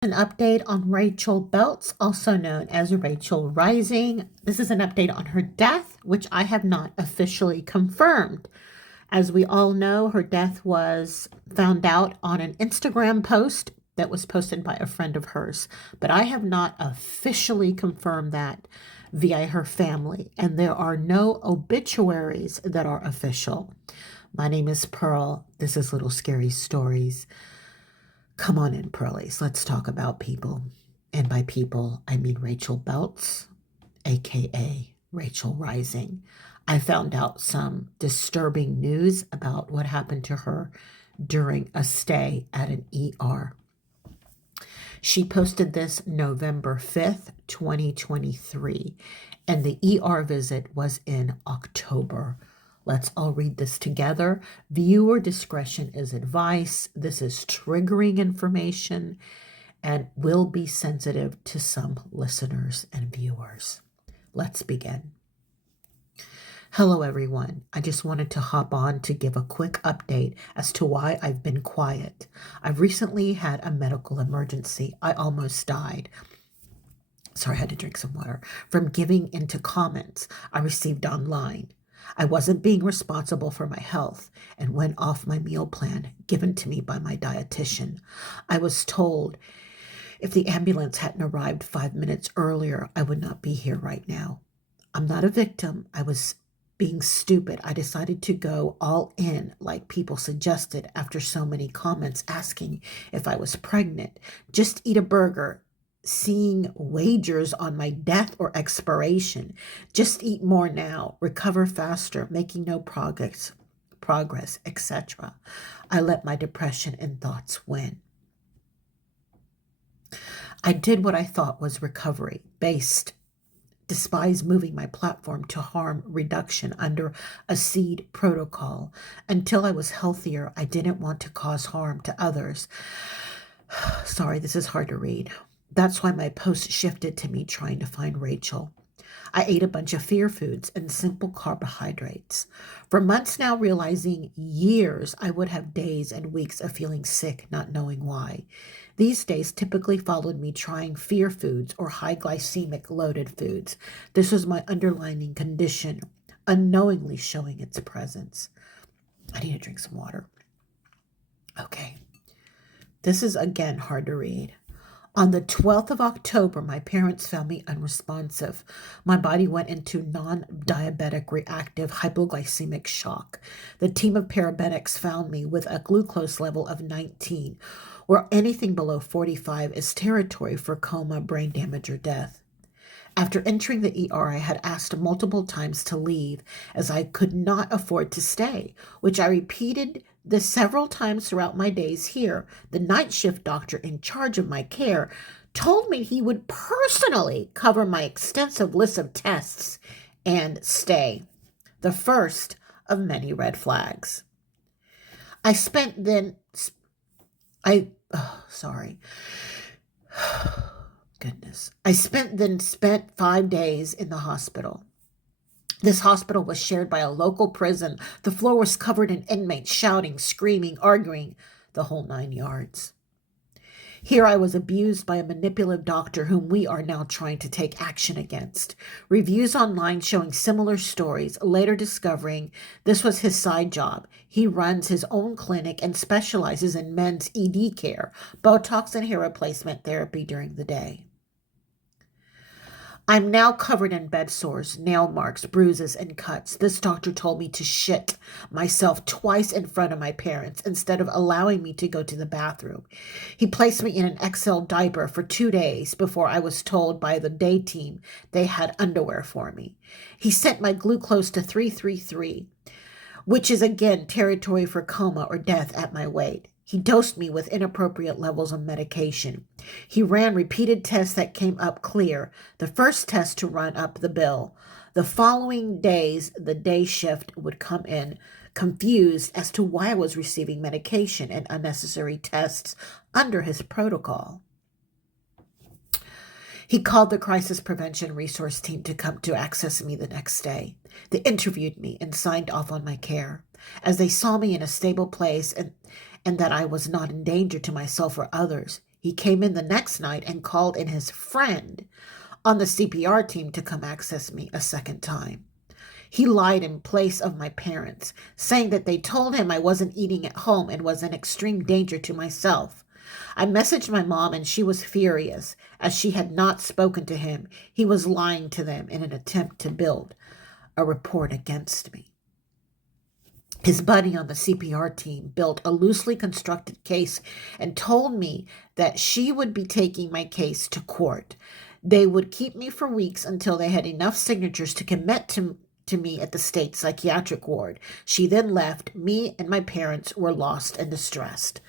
An update on Rachel Belts, also known as Rachel Rising. This is an update on her death, which I have not officially confirmed. As we all know, her death was found out on an Instagram post that was posted by a friend of hers, but I have not officially confirmed that via her family, and there are no obituaries that are official. My name is Pearl. This is Little Scary Stories. Come on in, Pearlies. Let's talk about people. And by people, I mean Rachel Belts, aka Rachel Rising. I found out some disturbing news about what happened to her during a stay at an ER. She posted this November 5th, 2023, and the ER visit was in October. Let's all read this together. Viewer discretion is advice. This is triggering information and will be sensitive to some listeners and viewers. Let's begin. Hello, everyone. I just wanted to hop on to give a quick update as to why I've been quiet. I've recently had a medical emergency. I almost died. Sorry, I had to drink some water. From giving into comments I received online. I wasn't being responsible for my health and went off my meal plan given to me by my dietitian. I was told if the ambulance hadn't arrived 5 minutes earlier, I would not be here right now. I'm not a victim. I was being stupid. I decided to go all in like people suggested after so many comments asking if I was pregnant. Just eat a burger. Seeing wagers on my death or expiration. Just eat more now. Recover faster. Making no progress, etc. I let my depression and thoughts win. I did what I thought was recovery based. Despise moving my platform to harm reduction under a seed protocol. Until I was healthier, I didn't want to cause harm to others. Sorry, this is hard to read. That's why my post shifted to me trying to find Rachel. I ate a bunch of fear foods and simple carbohydrates. For months now, realizing years I would have days and weeks of feeling sick, not knowing why. These days typically followed me trying fear foods or high glycemic loaded foods. This was my underlying condition, unknowingly showing its presence. I need to drink some water. Okay. This is again hard to read. On the 12th of October, my parents found me unresponsive. My body went into non-diabetic reactive hypoglycemic shock. The team of paramedics found me with a glucose level of 19, where anything below 45 is territory for coma, brain damage, or death. After entering the ER, I had asked multiple times to leave as I could not afford to stay, which I repeated this several times throughout my days here. The night shift doctor in charge of my care told me he would personally cover my extensive list of tests and stay. The first of many red flags. I spent then, sorry. Goodness. I spent 5 days in the hospital. This hospital was shared by a local prison. The floor was covered in inmates shouting, screaming, arguing, the whole 9 yards. Here I was abused by a manipulative doctor whom we are now trying to take action against. Reviews online showing similar stories, later discovering this was his side job. He runs his own clinic and specializes in men's ED care, Botox and hair replacement therapy during the day. I'm now covered in bed sores, nail marks, bruises, and cuts. This doctor told me to shit myself twice in front of my parents instead of allowing me to go to the bathroom. He placed me in an XL diaper for 2 days before I was told by the day team they had underwear for me. He sent my glucose to 333, which is again territory for coma or death at my weight. He dosed me with inappropriate levels of medication. He ran repeated tests that came up clear. The first test to run up the bill. The following days, the day shift would come in, confused as to why I was receiving medication and unnecessary tests under his protocol. He called the crisis prevention resource team to come to access me the next day. They interviewed me and signed off on my care. As they saw me in a stable place and that I was not in danger to myself or others, He came in the next night and called in his friend on the CPR team to come access me a second time. He lied in place of my parents, saying that they told him I wasn't eating at home and was in extreme danger to myself. I messaged my mom and she was furious, as she had not spoken to him. He was lying to them in an attempt to build a report against me. His buddy on the CPR team built a loosely constructed case and told me that she would be taking my case to court. They would keep me for weeks until they had enough signatures to commit to me at the state psychiatric ward. She then left. Me and my parents were lost and distressed.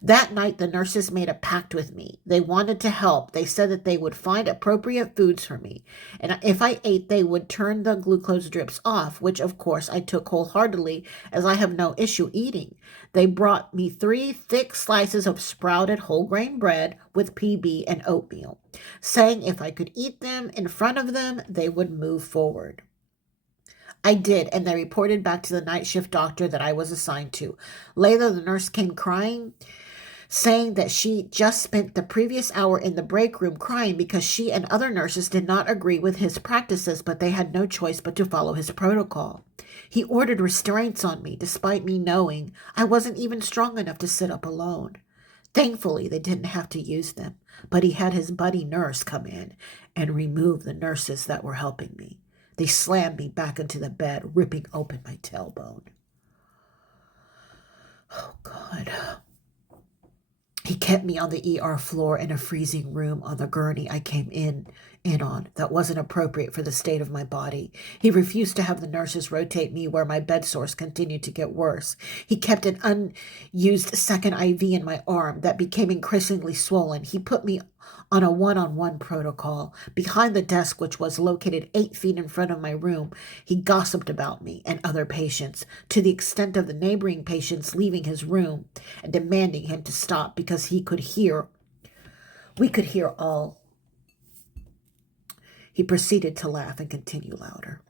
That night, the nurses made a pact with me. They wanted to help. They said that they would find appropriate foods for me, and if I ate, they would turn the glucose drips off, which of course I took wholeheartedly, as I have no issue eating. They brought me 3 thick slices of sprouted whole grain bread with PB and oatmeal, saying if I could eat them in front of them, they would move forward. I did, and they reported back to the night shift doctor that I was assigned to. Later, the nurse came crying, saying that she just spent the previous hour in the break room crying because she and other nurses did not agree with his practices, but they had no choice but to follow his protocol. He ordered restraints on me, despite me knowing I wasn't even strong enough to sit up alone. Thankfully, they didn't have to use them, but he had his buddy nurse come in and remove the nurses that were helping me. They slammed me back into the bed, ripping open my tailbone. Oh, God. He kept me on the ER floor in a freezing room on the gurney I came in on that wasn't appropriate for the state of my body. He refused to have the nurses rotate me where my bed sores continued to get worse. He kept an unused second IV in my arm that became increasingly swollen. He put me on a one-on-one protocol. Behind the desk, which was located 8 feet in front of my room, he gossiped about me and other patients, to the extent of the neighboring patients leaving his room and demanding him to stop because we could hear all. He proceeded to laugh and continue louder.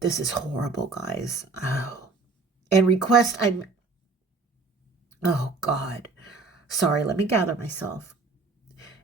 This is horrible, guys. Oh. Oh, God. Sorry, let me gather myself.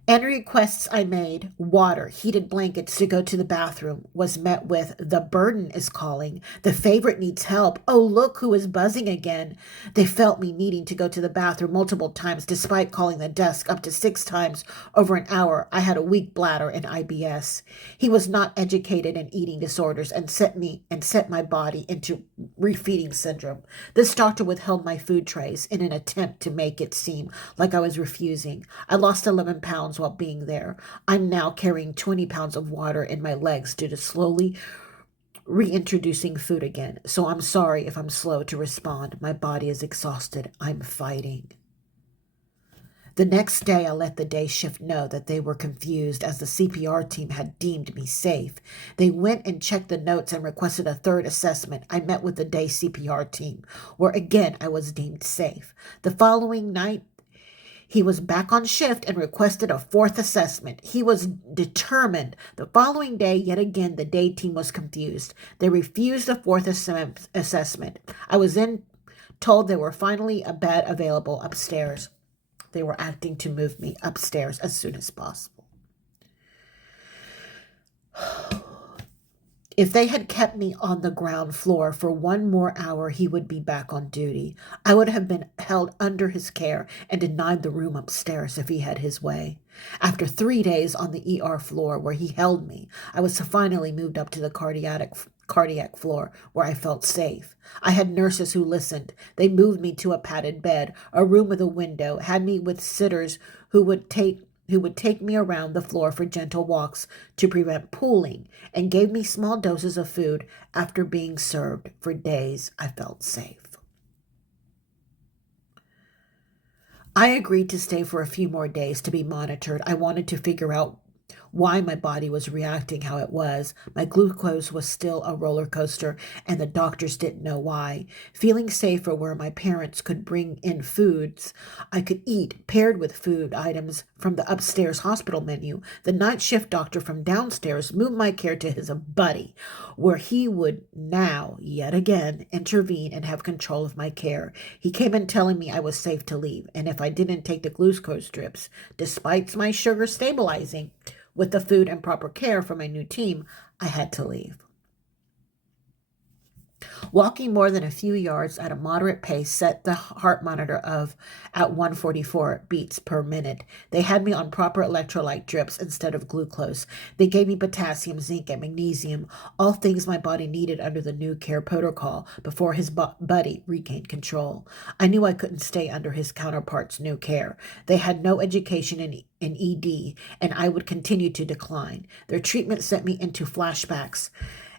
And requests I made, water, heated blankets to go to the bathroom, was met with, the burden is calling, the favorite needs help, oh, look who is buzzing again. They felt me needing to go to the bathroom multiple times, despite calling the desk up to 6 times over an hour. I had a weak bladder and IBS. He was not educated in eating disorders and set my body into refeeding syndrome. This doctor withheld my food trays in an attempt to make it seem like I was refusing. I lost 11 pounds while being there. I'm now carrying 20 pounds of water in my legs due to slowly reintroducing food again. So I'm sorry if I'm slow to respond. My body is exhausted. I'm fighting. The next day, I let the day shift know that they were confused as the CPR team had deemed me safe. They went and checked the notes and requested a 3rd assessment. I met with the day CPR team, where again I was deemed safe. The following night, he was back on shift and requested a 4th assessment. He was determined. The following day, yet again, the day team was confused. They refused the 4th assessment. I was then told there were finally a bed available upstairs. They were acting to move me upstairs as soon as possible. If they had kept me on the ground floor for 1 more hour, he would be back on duty. I would have been held under his care and denied the room upstairs if he had his way. After 3 days on the ER floor where he held me, I was finally moved up to the cardiac floor where I felt safe. I had nurses who listened. They moved me to a padded bed, a room with a window, had me with sitters who would take me around the floor for gentle walks to prevent pooling, and gave me small doses of food. After being served for days, I felt safe. I agreed to stay for a few more days to be monitored. I wanted to figure out why my body was reacting how it was. My glucose was still a roller coaster, and the doctors didn't know why. Feeling safer where my parents could bring in foods I could eat, paired with food items from the upstairs hospital menu, the night shift doctor from downstairs moved my care to his buddy, where he would now, yet again, intervene and have control of my care. He came in telling me I was safe to leave, and if I didn't take the glucose strips, despite my sugar stabilizing, with the food and proper care from my new team, I had to leave. Walking more than a few yards at a moderate pace set the heart monitor at 144 beats per minute. They had me on proper electrolyte drips instead of glucose. They gave me potassium, zinc, and magnesium, all things my body needed under the new care protocol before his buddy regained control. I knew I couldn't stay under his counterpart's new care. They had no education in ED, and I would continue to decline. Their treatment sent me into flashbacks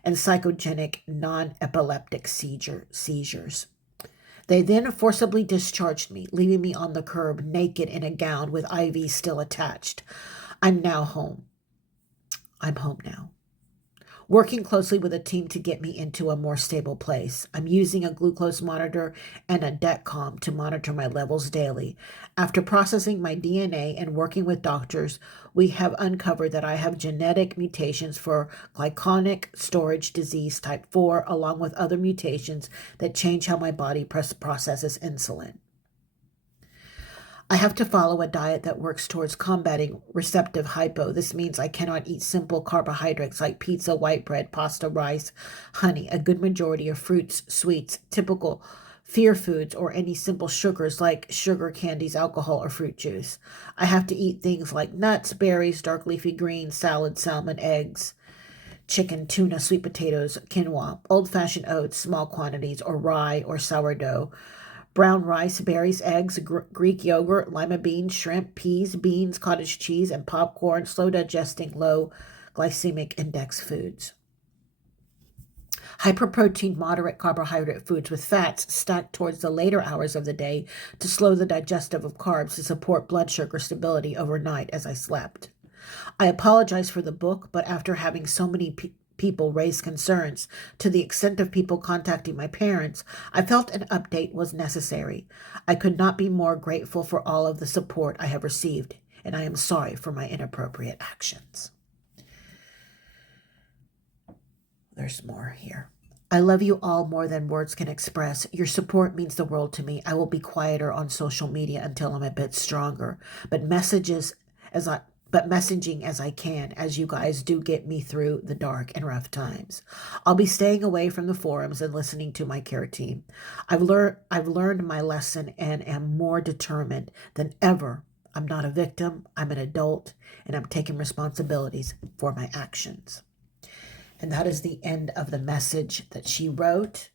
and psychogenic non-epileptic seizures. They then forcibly discharged me, leaving me on the curb naked in a gown with IV still attached. I'm home now. Working closely with a team to get me into a more stable place. I'm using a glucose monitor and a DECOM to monitor my levels daily. After processing my DNA and working with doctors, we have uncovered that I have genetic mutations for glyconic storage disease type 4, along with other mutations that change how my body processes insulin. I have to follow a diet that works towards combating receptive hypo. This means I cannot eat simple carbohydrates like pizza, white bread, pasta, rice, honey, a good majority of fruits, sweets, typical fear foods, or any simple sugars like sugar, candies, alcohol, or fruit juice. I have to eat things like nuts, berries, dark leafy greens, salad, salmon, eggs, chicken, tuna, sweet potatoes, quinoa, old-fashioned oats, small quantities, or rye or sourdough, brown rice, berries, eggs, Greek yogurt, lima beans, shrimp, peas, beans, cottage cheese, and popcorn, slow-digesting, low glycemic index foods. Hyperprotein, moderate carbohydrate foods with fats stacked towards the later hours of the day to slow the digestive of carbs to support blood sugar stability overnight as I slept. I apologize for the book, but after having so many people raise concerns to the extent of people contacting my parents, I felt an update was necessary. I could not be more grateful for all of the support I have received, and I am sorry for my inappropriate actions. There's more here. I love you all more than words can express. Your support means the world to me. I will be quieter on social media until I'm a bit stronger, but messaging as I can, as you guys do get me through the dark and rough times. I'll be staying away from the forums and listening to my care team. I've learned my lesson and am more determined than ever. I'm not a victim, I'm an adult, and I'm taking responsibilities for my actions. And that is the end of the message that she wrote.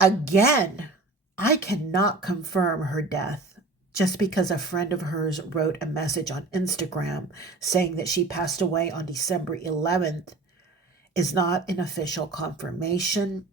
Again, I cannot confirm her death. Just because a friend of hers wrote a message on Instagram saying that she passed away on December 11th is not an official confirmation.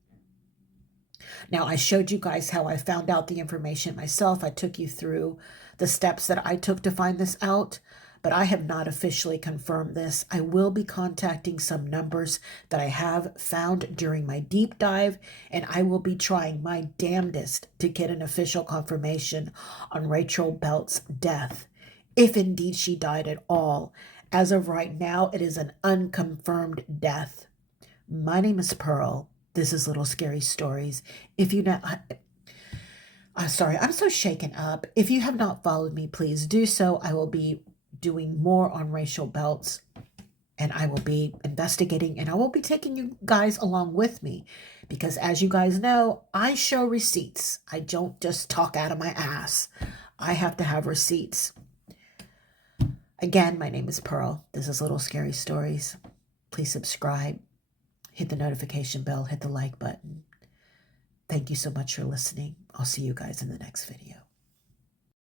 Now, I showed you guys how I found out the information myself. I took you through the steps that I took to find this out, but I have not officially confirmed this. I will be contacting some numbers that I have found during my deep dive, and I will be trying my damnedest to get an official confirmation on Rachel Belt's death, if indeed she died at all. As of right now, it is an unconfirmed death. My name is Pearl. This is Little Scary Stories. If you know... sorry, I'm so shaken up. If you have not followed me, please do so. I will be doing more on Rachel Belts, and I will be investigating, and I will be taking you guys along with me, because as you guys know, I show receipts. I don't just talk out of my ass. I have to have receipts. Again, my name is Pearl. This is Little Scary Stories. Please subscribe, hit the notification bell, hit the like button. Thank you so much for listening. I'll see you guys in the next video.